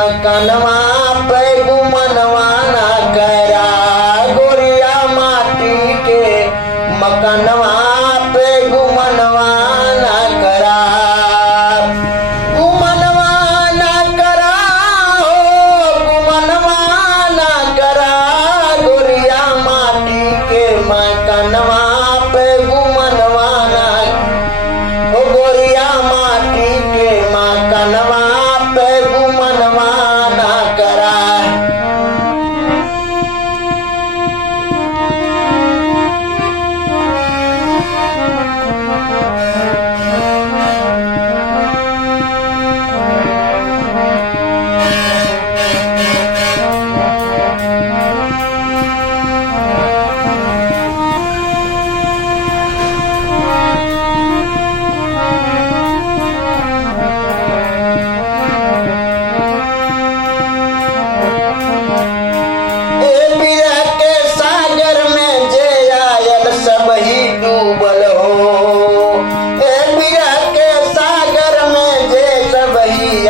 मकनवा पे गुमनवा ना करा गोरिया माटी के मकनवा पे गुमनवा ना करा गुमनवा ना करा हो गुमनवा ना करा गोरिया माटी के मकनवा पे गुमनवा ना हो गोरिया माटी के मकनवा पे गुमनवा ना करा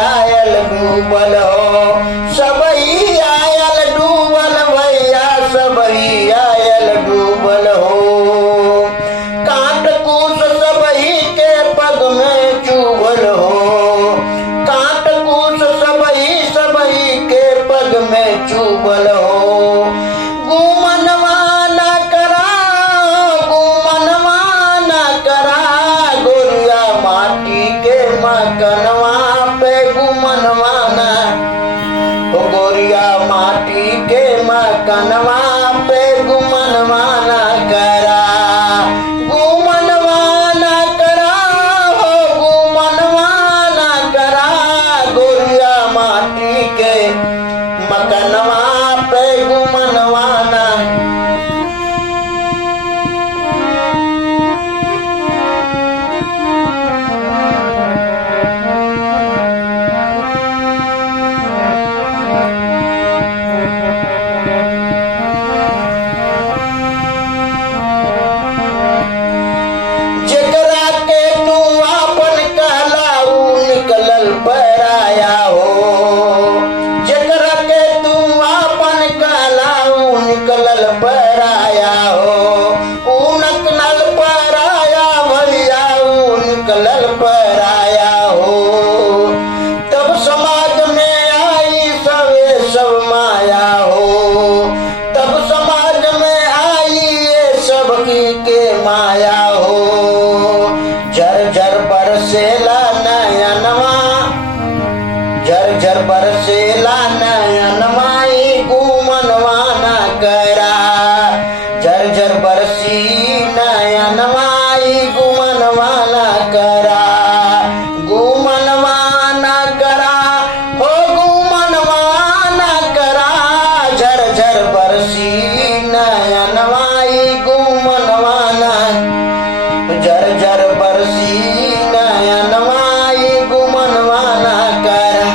डूबल हो सबही आयल डूबल भैया सबही आयल डूबल हो काट कूस सबही के पग में चुभल हो काट कूस सबही के पग में चुभल हो गुमनवा ना करा गुमनवा ना करा गोरिया माटी के मकनवा पे गुमनवा ना हो गोरिया माटी के मकनवा पे गुमनवा ना करा गुमनवा ना करा हो गुमनवा ना करा गोरिया माटी के मकनवा पे गुमनवा ना पराया हो जेकरा के तू आपन कहलाऊ निकलल पराया हो ऊ नकल पराया भैया ऊ निकलल पराया हो तब समाज में आई सवे सब माया हो तब समाज में आई ये सब की के माया हो झर झर बरसेला नयनवा झर झर बरसेला नयनवा गुमनवा ना करा झर झर बरसी नयनवा गुमनवा ना करा गुमनवा ना करा हो गुमनवा ना करा झर झर बरसी नयनवा गुमनवा ना झर झर बरसी नयनवा गुमनवा ना करा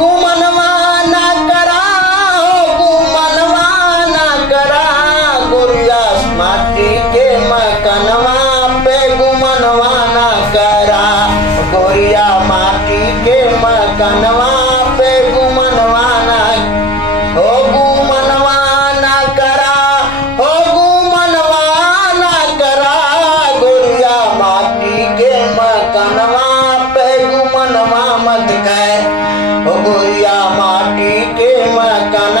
गुमनवा ना करा हो गुमनवा ना करा गोरिया माटी के मकनवा पे गुमनवा ना करा गोरिया माटी के मकनवा पे गुमनवा ना हो गुमनवा ना करा हो गुमनवा ना करा गोरिया माटी के मकनवा पे गुमनवा मत कर हो गोरिया माटी के मकनवा